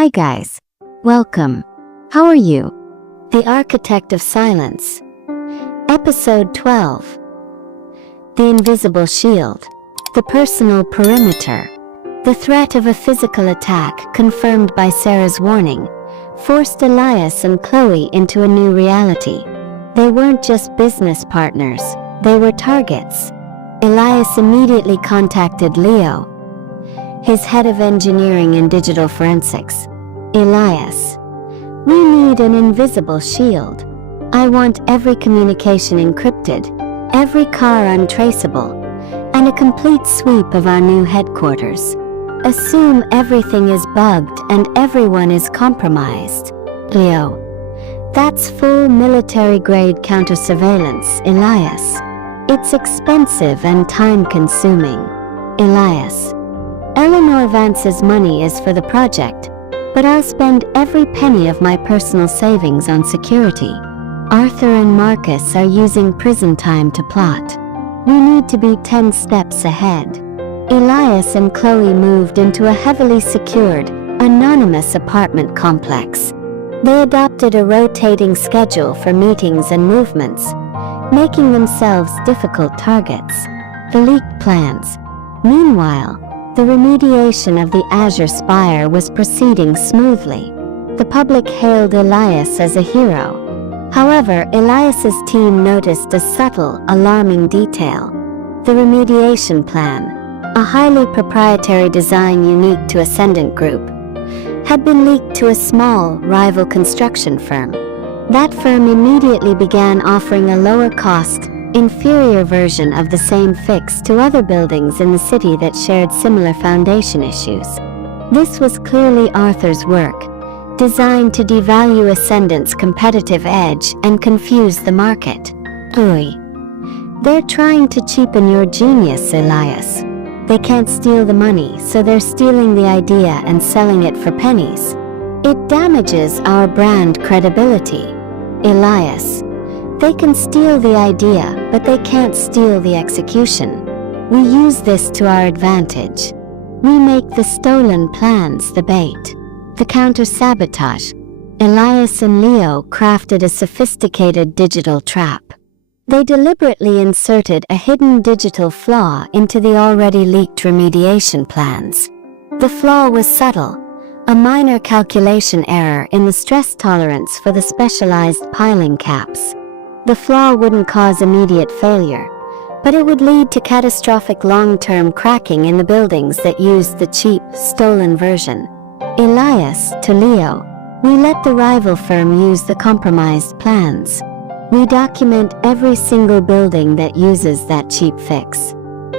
Hi guys. Welcome. How are you? The Architect of Silence. Episode 12. The Invisible Shield. The Personal Perimeter. The threat of a physical attack, confirmed by Sarah's warning, forced Elias and Chloe into a new reality. They weren't just business partners, they were targets. Elias immediately contacted Leo, his head of engineering and digital forensics. Elias, we need an invisible shield. I want every communication encrypted, every car untraceable, and a complete sweep of our new headquarters. Assume everything is bugged and everyone is compromised. Leo, that's full military-grade counter-surveillance, Elias. It's expensive and time-consuming. Elias, Eleanor Vance's money is for the project, but I'll spend every penny of my personal savings on security. Arthur and Marcus are using prison time to plot. We need to be 10 steps ahead. Elias and Chloe moved into a heavily secured, anonymous apartment complex. They adopted a rotating schedule for meetings and movements, making themselves difficult targets. The leaked plans. Meanwhile, the remediation of the Azure Spire was proceeding smoothly. The public hailed Elias as a hero. However, Elias's team noticed a subtle, alarming detail. The remediation plan, a highly proprietary design unique to Ascendant Group, had been leaked to a small, rival construction firm. That firm immediately began offering a lower-cost, inferior version of the same fix to other buildings in the city that shared similar foundation issues. This was clearly Arthur's work, designed to devalue Ascendant's competitive edge and confuse the market. They're trying to cheapen your genius, Elias. They can't steal the money, so they're stealing the idea and selling it for pennies. It damages our brand credibility. Elias, they can steal the idea, but they can't steal the execution. We use this to our advantage. We make the stolen plans the bait, the counter-sabotage. Elias and Leo crafted a sophisticated digital trap. They deliberately inserted a hidden digital flaw into the already leaked remediation plans. The flaw was subtle, a minor calculation error in the stress tolerance for the specialized piling caps. The flaw wouldn't cause immediate failure, but it would lead to catastrophic long-term cracking in the buildings that used the cheap, stolen version. Elias to Leo, we let the rival firm use the compromised plans. We document every single building that uses that cheap fix.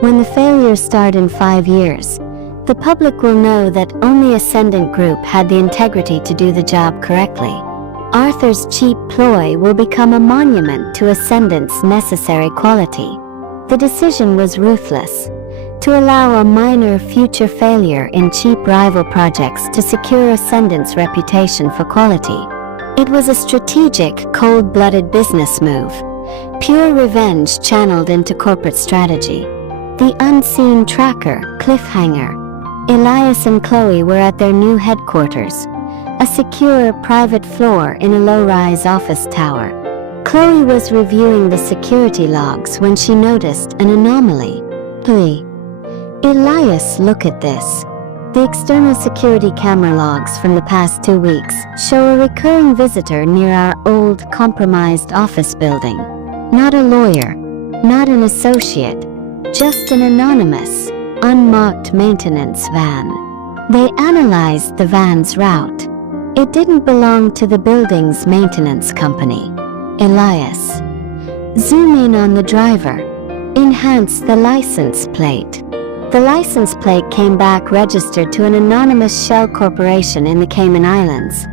When the failures start in 5 years, the public will know that only Ascendant Group had the integrity to do the job correctly. Arthur's cheap ploy will become a monument to Ascendant's necessary quality. The decision was ruthless, to allow a minor future failure in cheap rival projects to secure Ascendant's reputation for quality. It was a strategic, cold-blooded business move, pure revenge channeled into corporate strategy. The unseen tracker, cliffhanger. Elias and Chloe were at their new headquarters, a secure private floor in a low-rise office tower. Chloe was reviewing the security logs when she noticed an anomaly. Elias, look at this. The external security camera logs from the past 2 weeks show a recurring visitor near our old, compromised office building. Not a lawyer, not an associate, just an anonymous, unmarked maintenance van. They analyzed the van's route. It didn't belong to the building's maintenance company. Elias, zoom in on the driver. Enhance the license plate. The license plate came back registered to an anonymous shell corporation in the Cayman Islands.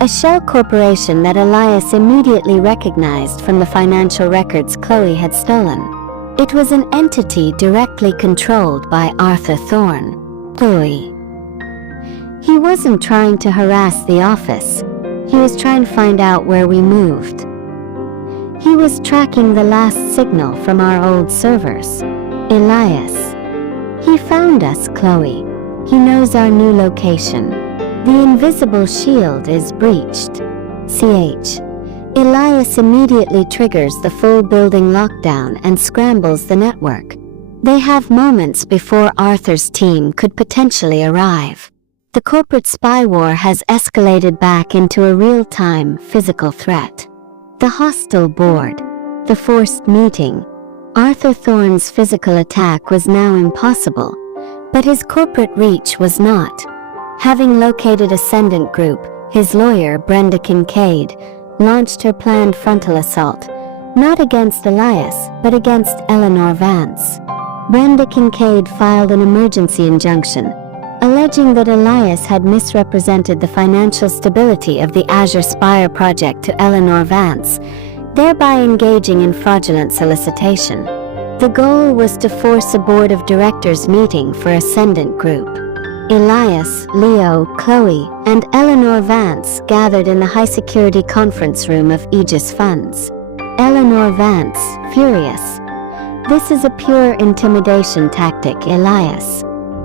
A shell corporation that Elias immediately recognized from the financial records Chloe had stolen. It was an entity directly controlled by Arthur Thorne. He wasn't trying to harass the office. He was trying to find out where we moved. He was tracking the last signal from our old servers. Elias, he found us, Chloe. He knows our new location. The invisible shield is breached. CH. Elias immediately triggers the full building lockdown and scrambles the network. They have moments before Arthur's team could potentially arrive. The corporate spy war has escalated back into a real-time physical threat. The hostile board. The forced meeting. Arthur Thorne's physical attack was now impossible, but his corporate reach was not. Having located Ascendant Group, his lawyer, Brenda Kincaid, launched her planned frontal assault, not against Elias, but against Eleanor Vance. Brenda Kincaid filed an emergency injunction, alleging that Elias had misrepresented the financial stability of the Azure Spire project to Eleanor Vance, thereby engaging in fraudulent solicitation. The goal was to force a board of directors meeting for Ascendant Group. Elias, Leo, Chloe, and Eleanor Vance gathered in the high-security conference room of Aegis Funds. Eleanor Vance, furious. This is a pure intimidation tactic, Elias.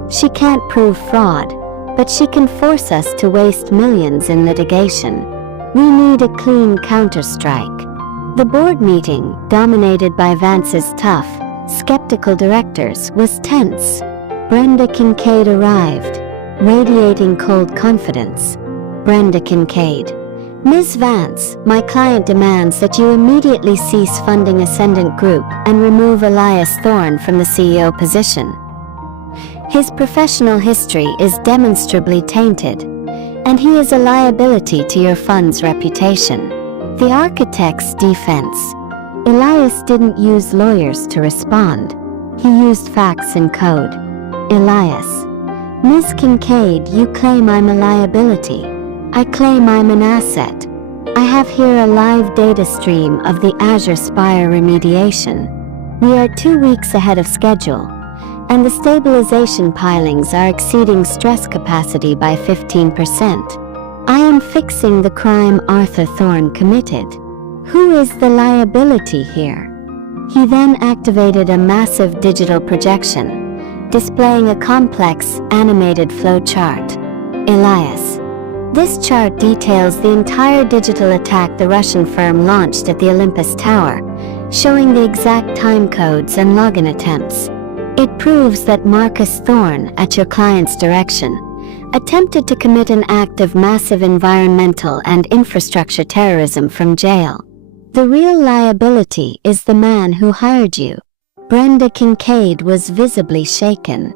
She can't prove fraud, but she can force us to waste millions in litigation. We need a clean counter-strike. The board meeting, dominated by Vance's tough, skeptical directors, was tense. Brenda Kincaid arrived, radiating cold confidence. Brenda Kincaid. Ms. Vance, my client demands that you immediately cease funding Ascendant Group and remove Elias Thorne from the CEO position. His professional history is demonstrably tainted, and he is a liability to your fund's reputation. The architect's defense. Elias didn't use lawyers to respond. He used facts and code. Elias. Ms. Kincaid, you claim I'm a liability. I claim I'm an asset. I have here a live data stream of the Azure Spire remediation. We are 2 weeks ahead of schedule, and the stabilization pilings are exceeding stress capacity by 15%. I am fixing the crime Arthur Thorne committed. Who is the liability here? He then activated a massive digital projection, displaying a complex, animated flow chart. Elias. This chart details the entire digital attack the Russian firm launched at the Olympus Tower, showing the exact time codes and login attempts. It proves that Marcus Thorne, at your client's direction, attempted to commit an act of massive environmental and infrastructure terrorism from jail. The real liability is the man who hired you. Brenda Kincaid was visibly shaken.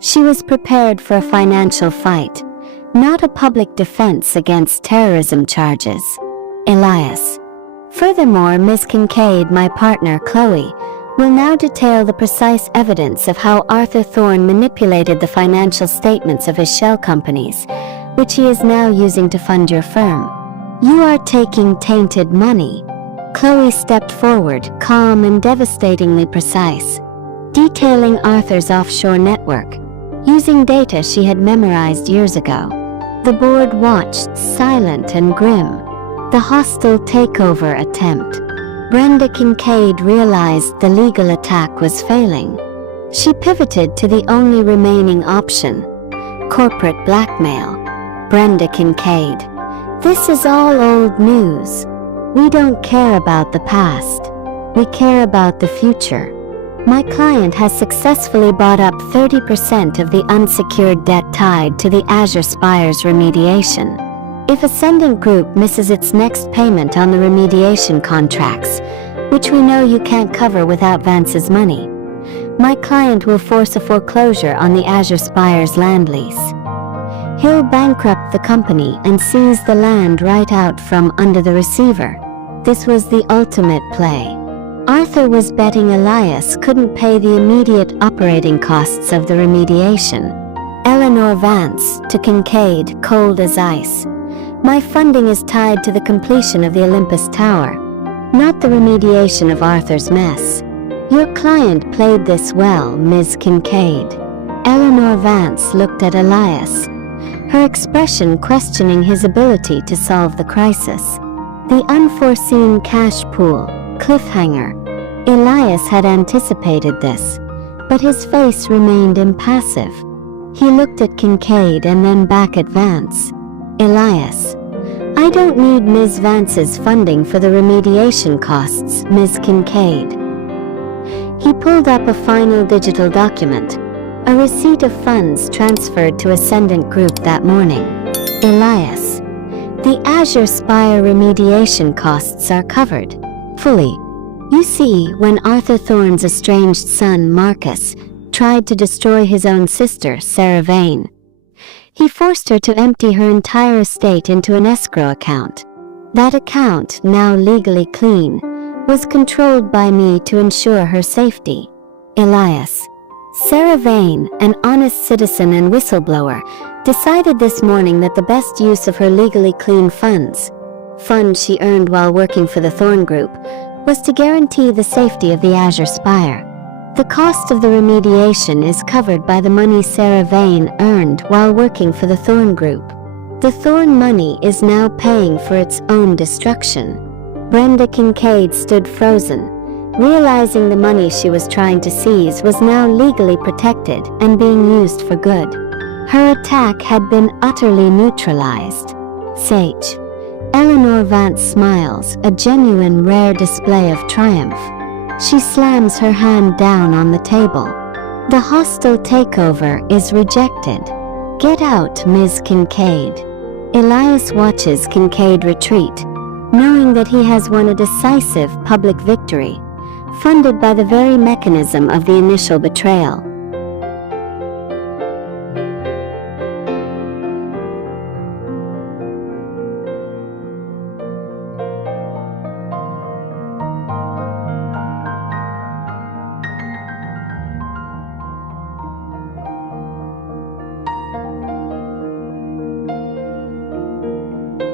She was prepared for a financial fight, not a public defense against terrorism charges. Elias. Furthermore, Ms. Kincaid, my partner Chloe, will now detail the precise evidence of how Arthur Thorne manipulated the financial statements of his shell companies, which he is now using to fund your firm. You are taking tainted money. Chloe stepped forward, calm and devastatingly precise, detailing Arthur's offshore network, using data she had memorized years ago. The board watched, silent and grim, the hostile takeover attempt. Brenda Kincaid realized the legal attack was failing. She pivoted to the only remaining option: corporate blackmail. Brenda Kincaid. This is all old news. We don't care about the past. We care about the future. My client has successfully bought up 30% of the unsecured debt tied to the Azure Spire's remediation. If Ascendant Group misses its next payment on the remediation contracts, which we know you can't cover without Vance's money, my client will force a foreclosure on the Azure Spire's land lease. He'll bankrupt the company and seize the land right out from under the receiver. This was the ultimate play. Arthur was betting Elias couldn't pay the immediate operating costs of the remediation. Eleanor Vance, to Kincaid, cold as ice. My funding is tied to the completion of the Olympus Tower, not the remediation of Arthur's mess. Your client played this well, Ms. Kincaid. Eleanor Vance looked at Elias, her expression questioning his ability to solve the crisis. The unforeseen cash pool, cliffhanger. Elias had anticipated this, but his face remained impassive. He looked at Kincaid and then back at Vance. Elias. I don't need Ms. Vance's funding for the remediation costs, Ms. Kincaid. He pulled up a final digital document, a receipt of funds transferred to Ascendant Group that morning. Elias. The Azure Spire remediation costs are covered. Fully. You see, when Arthur Thorne's estranged son, Marcus, tried to destroy his own sister, Sarah Vane, he forced her to empty her entire estate into an escrow account. That account, now legally clean, was controlled by me to ensure her safety. Elias. Sarah Vane, an honest citizen and whistleblower, decided this morning that the best use of her legally clean funds she earned while working for the Thorne Group, was to guarantee the safety of the Azure Spire. The cost of the remediation is covered by the money Sarah Vane earned while working for the Thorne Group. The Thorne money is now paying for its own destruction. Brenda Kincaid stood frozen, realizing the money she was trying to seize was now legally protected and being used for good. Her attack had been utterly neutralized. Sage. Eleanor Vance smiles, a genuine rare display of triumph. She slams her hand down on the table. The hostile takeover is rejected. Get out, Ms. Kincaid. Elias watches Kincaid retreat, knowing that he has won a decisive public victory, funded by the very mechanism of the initial betrayal.